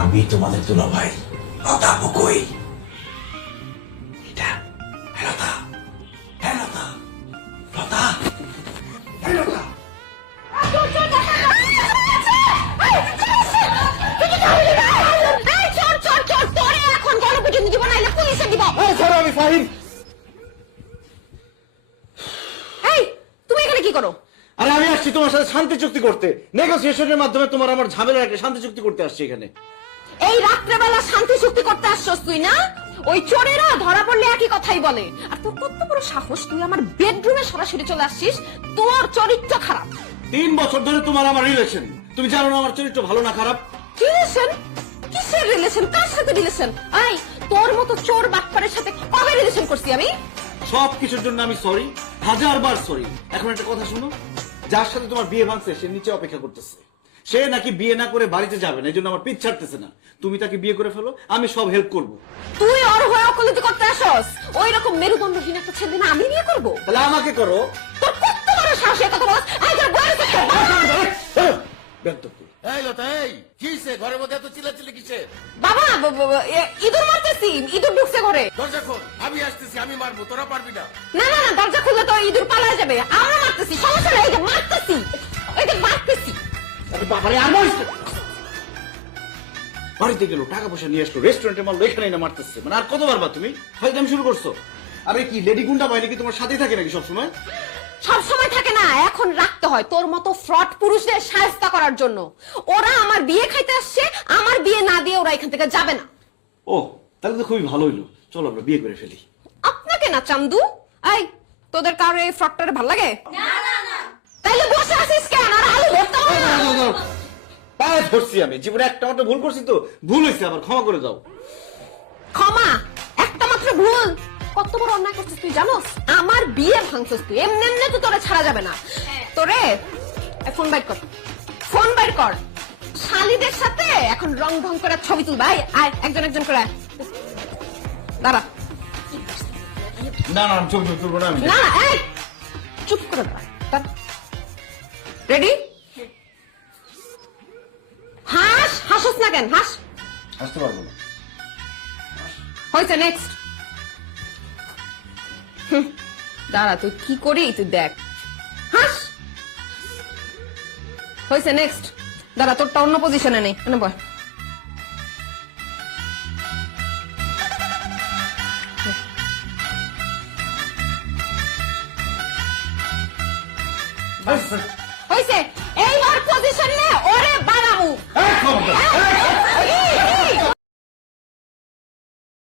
আমি তোমাদের দুলা ভাই লতা কই? এটা লতা, লতা, লতা, লতা। আমি ফাহিম। তুমি এখানে কি করো? আরে আমি আসছি তোমার সাথে শান্তি চুক্তি করতে, নেগোসিয়েশনের মাধ্যমে তোমার আমার ঝামেলা একটা শান্তি চুক্তি করতে আসছি এখানে। এই রাত্রেবেলা শান্তি চুক্তি করতে আসছস তুই না? ওই চোরেরা ধরা পড়লে একই কথাই বলে। আর তোর কত বড় সাহস, তুই আমার বেডরুমে সরাসরি চলে আসছিস? তোর চরিত্র খারাপ। 3 বছর ধরে তোমার আমার রিলেশন, তুমি জানো না আমার চরিত্র ভালো না খারাপ? রিলেশন? কিসের রিলেশন? কার সাথে রিলেশন? এই তোর মতো চোর বাটপারের সাথে কবে রিলেশন করছি আমি? সব কিছুর জন্য আমি সরি, 1000 বার সরি। এখন একটা কথা শুনো, যার সাথে তোমার বিয়ে ভাঙছে সে নিচে অপেক্ষা করতেছে। সে নাকি বিয়ে না করে বাড়িতে যাবে না, এই জন্য আমার পিছ ছাড়তেছে না। তুমি তাকে বিয়ে করে ফেলো, আমি সব হেল্প করব। তুই ওর হয়ে অকলিত করতে আসস? ওই রকম মেরুদণ্ডহীন একটা ছেলে না আমি বিয়ে করব? তাহলে আমাকে করো। তোর কত বড় সাহস এই কথা বলছ? এই তোর বয়স কত? এই লতা, এই কিসে ঘরের মধ্যে এত চিল্লাচিল্লি কিসে? বাবা ইঁদুর মারতেছি, ইঁদুর ঢুকছে ঘরে। দরজা খোল, আমি আসতেছি, আমি মারবো, তোরা পারবি না। না না না, দরজা খুললে তো ইঁদুর পালায় যাবে। আমরা মারতেছি, সমস্যা নেই, এই যে মারতেছি, এই যে মারতেছি। বাবারে আর মারিস না। বাড়িতে গেল, টাকা পয়সা নিয়ে আসলো, রেস্টুরেন্টে মারলো, এখানে না মারতেছে। মানে আর কত পারবা তুমি? ফাইদাম শুরু করছো। আরে কি লেডি গুন্ডা বাইরে কি তোমার সাথেই থাকে নাকি সবসময়? সব সময় থাকে না, এখন রাখতে হয় তোর মতো ফ্রড পুরুষদের সাহায্য করার জন্য। ওরা আমার বিয়ে খাইতে আসছে, আমার বিয়ে না দিয়ে ওরা এখান থেকে যাবে না। ও তাহলে তো খুবই ভালো হইলো, চলো আমরা বিয়ে করে ফেলি। আপনাকে না চান্দু? এই তোদের কারো এই ফ্রডটারে ভাল লাগে? না না না। তাইলে বসে আছিস কেন? আর আলু ভর্তা হবে না? পায়ে ধরছি, আমি জীবনে একটা মাত্র ভুল করছি, তো ভুল হয়েছে, আবার ক্ষমা করে দাও। ক্ষমা? একটা মাত্র ভুল? কত বড় অন্যায় করছিস তুই জানোস? আমার বিয়ে ভাঙছিস তুই, এমনি এমনি তো তোরে ছাড়া যাবে না। তোরে ফোন বাইর কর, ফোন বাইর কর। শালিদের সাথে এখন রং ঢং করে ছবি তুল ভাই। আয় একজন একজন করে আয়। দাঁড়া। না না আমি চলবো চলবো না। আমি না এই চুপ করে দাঁড়া। রেডি? হাস, হাসস না কেন? হাস। আসতে পারবো না। হয়েছে, নেক্সট। দাঁড়া, তুই কি করি তুই দেখ। হাস। হয়েছে, নেক্সট। দাঁড়া, তোরটা অন্য পজিশনে নেই, এনে বয়। হয়েছে। এই